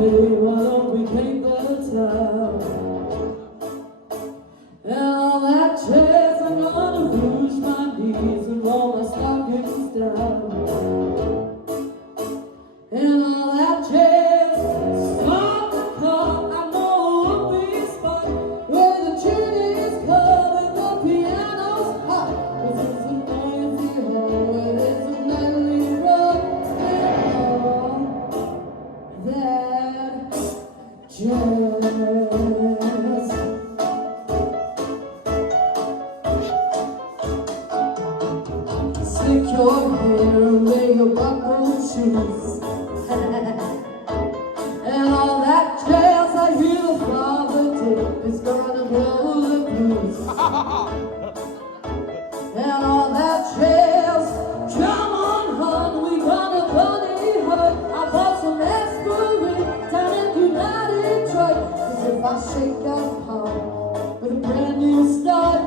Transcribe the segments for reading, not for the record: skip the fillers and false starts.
babe, why don't we take the time? And all that jazz, I'm gonna rouge my knees and roll my stockings down. And all that jazz, start the car, I know a whoopee spot where the tune is cold and the piano's hot. 'Cause it's a noisy hall and it's a nightly road and all that jazz. Stick your hair and wear your buckled shoes. And all that jazz I hear the father did is gonna blow the blues. And all that jazz, come on hon, we gonna bunny hut. I bought some aspirin down at United Truck. 'Cause if I shake that palm with a brand new start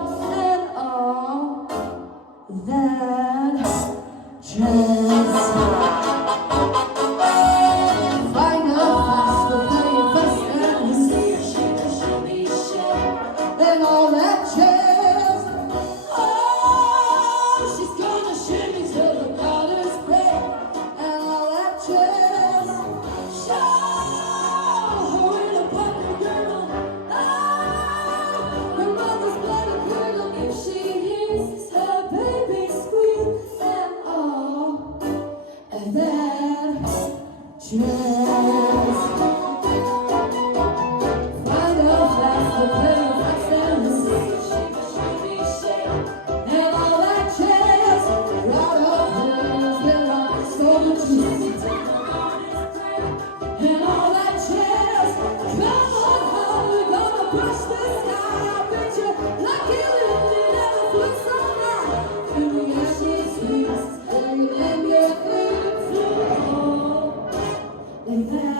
and all that jazz. Find a faster, playing fast and you see a shake, and all that jazz. Oh, she's gonna shimmy till the colors break, and all that jazz. Show her in a puppy girl. Oh, her mother's bloody girl if she hears her baby squeal, and all that jazz. Find a faster, playing fast and you see a shake, and all that jazz. Right up hills, there are stolen trees, and all that jazz. Come on, hon, we're gonna brush the sky. I bet you lucky Lily never flew so high. And we got these sweets, and you name your thing floor like that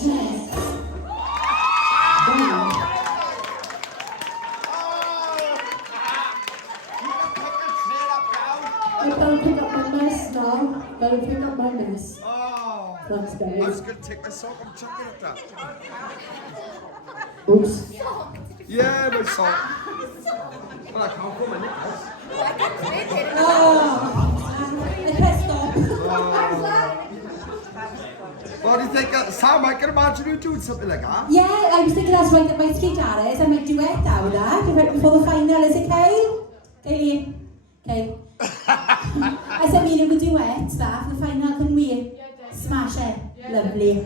jazz. I better pick up my mess now. Better pick up my mess. Oh, Thanks, I guys. was going to take my sock and chuck it at that. Oops. Yeah, my sock. Well, I can't put my knickers. The pissed off. What do you think? Sam, I can imagine you doing something like that. Yeah, I was thinking that's right at my ski Darius. I might duet now that right before the final. Is it Kyle? Kaylee? Okay. I said we would duet that for the final, couldn't we? Smash it. Lovely.